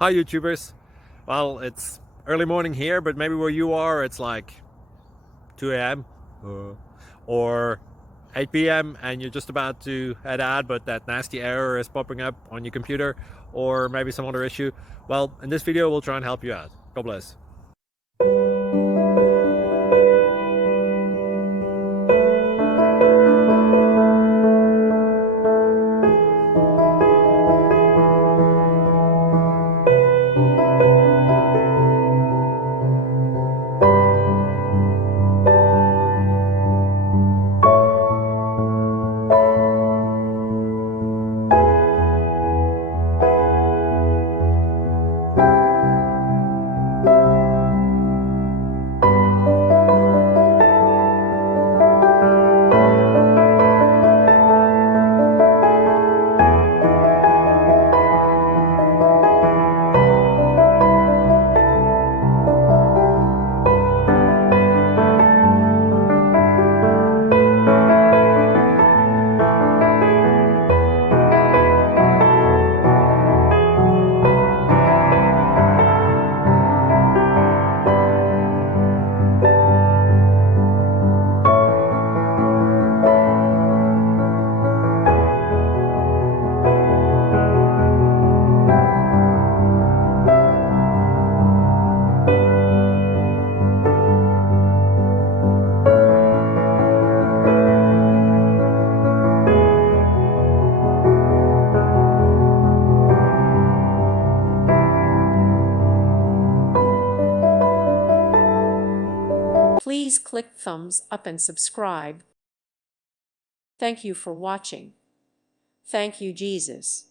Hi YouTubers. Well, it's early morning here, but maybe where you are it's like 2 a.m. or 8 p.m. and you're just about to head out, but that nasty error is popping up on your computer, or maybe some other issue. Well, in this video we'll try and help you out. God bless. Please click thumbs up and subscribe. Thank you for watching. Thank you, Jesus.